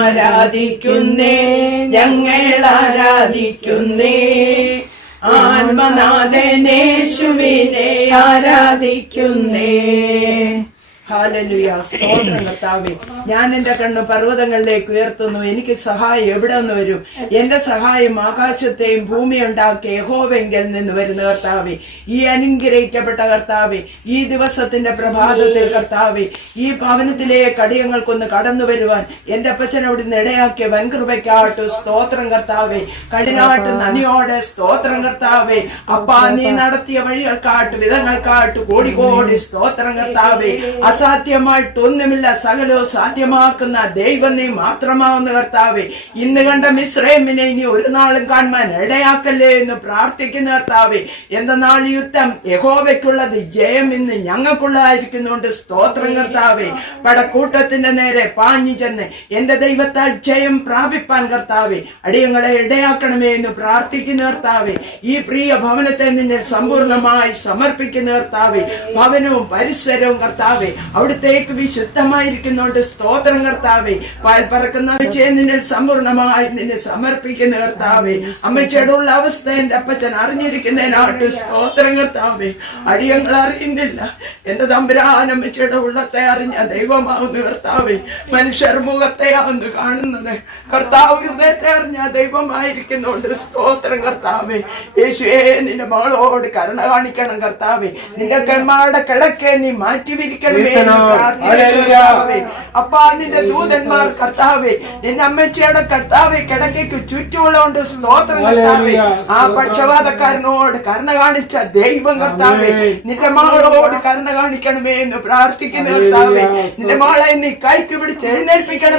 ആരാധിക്കുന്നേ, ഞങ്ങൾ ആരാധിക്കുന്നേ, ആത്മനാഥനേശുവിനെ ആരാധിക്കുന്നേ. ഹല്ലേലൂയ, സ്തോത്രം കർത്താവേ. ഞാൻ എന്റെ കണ്ണ് പർവ്വതങ്ങളിലേക്ക് ഉയർത്തുന്നു. എനിക്ക് സഹായം എവിടെ നിന്ന് വരും? എന്റെ സഹായം ആകാശത്തെയും ഭൂമി ഉണ്ടാക്കിയ യഹോവെങ്കിൽ നിന്ന് വരുന്ന കർത്താവേ. ഈ അനുഗ്രഹിക്കപ്പെട്ട കർത്താവേ, ഈ ദിവസത്തിന്റെ പ്രഭാതത്തിൽ കർത്താവേ, ഈ ഭവനത്തിലേക്ക് അടിയങ്ങൾക്കൊന്ന് കടന്നു വരുവാൻ എന്റെ അപ്പച്ചൻ അവിടുന്ന് ഇടയാക്കിയ വൻകൃപയ്ക്കാട്ട് സ്തോത്രം കർത്താവേ. കഠിനാട്ട് നന്ദിയോടെ സ്തോത്രം കർത്താവേ. അപ്പാ, നീ നടത്തിയ വഴികൾക്കാട്ട് വിധങ്ങൾക്കാട്ട് കോടി കോടി സ്തോത്രം കർത്താവേ. അസാധ്യമായിട്ടൊന്നുമില്ല, സകലവും സാധ്യമാക്കുന്ന ദൈവം നീ മാത്രമാവുന്ന കർത്താവേ. ഇന്ന് കണ്ട മിസ്രൈമിനെ ഇനി ഒരു നാളും കാണുവാൻ ഇടയാക്കല്ലേ എന്ന് പ്രാർത്ഥിക്കുന്ന കർത്താവേ. എന്തെന്നാൽ യുദ്ധം യഹോവയ്ക്കുള്ളത്, ജയം ഇന്ന് ഞങ്ങൾക്കുള്ളതായിരിക്കുന്നുണ്ട്. സ്തോത്രം കർത്താവേ. പടക്കൂട്ടത്തിന്റെ നേരെ പാഞ്ഞു ചെന്ന് എന്റെ ദൈവത്താൽ ജയം പ്രാപിപ്പാൻ കർത്താവേ അടിയങ്ങളെ ഇടയാക്കണമേ എന്ന് പ്രാർത്ഥിക്കുന്ന കർത്താവേ. ഈ പ്രിയ ഭവനത്തെ നിന്നിൽ സമ്പൂർണമായി സമർപ്പിക്കുന്ന കർത്താവേ. ഭവനവും പരിസരവും കർത്താവേ അവിടത്തേക്ക് വിശുദ്ധമായിരിക്കുന്നുണ്ട്. സ്തോത്രം കർത്താവേ. പാൽ പറക്കുന്ന നിന്നിൽ സമ്പൂർണമായി നിന്നെ സമർപ്പിക്കുന്ന കർത്താവേ. അമ്മച്ചയുടെ ഉള്ള അവസ്ഥ എന്റെ അപ്പച്ചൻ അറിഞ്ഞിരിക്കുന്നതിനാട്ട് സ്തോത്രം കർത്താവേ. അടിയങ്ങൾ അറിയുന്നില്ല, എന്റെ തമ്പുരാൻ അമ്മച്ചയുടെ ഉള്ളത്തെ അറിഞ്ഞ ദൈവമാവുന്ന കർത്താവേ. മനുഷ്യർ മുഖത്തെയാവുന്നു കാണുന്നത്, കർത്താവ് ഹൃദയത്തെ അറിഞ്ഞ ദൈവമായിരിക്കുന്നുണ്ട്. സ്തോത്രം കർത്താവേ. യേശുവേ, നിന്റെ മകളോട് കരുണ കാണിക്കണം കർത്താവേ. നിന്റെ കന്മാരുടെ കിടക്കെ നീ മാറ്റി വിരിക്കണമേ. അപ്പാ, നിന്റെ ദൂതന്മാർ കർത്താവേ, നിന്റെ അമ്മച്ചിയുടെ കർത്താവേ കിടക്കയ്ക്ക് ചുറ്റുമുള്ളതുകൊണ്ട് സ്തോത്രം കർത്താവേ. ആ പക്ഷപാതക്കാരനോട് കരുണ കാണിച്ച ദൈവം കർത്താവേ, നിന്റെ മകളോട് കരുണ കാണിക്കണമേ എന്ന് പ്രാർത്ഥിക്കുന്ന കർത്താവേ. നിന്റെ മകളെ നീ കൈക്ക് പിടിച്ച് എഴുന്നേൽപ്പിക്കണമേ.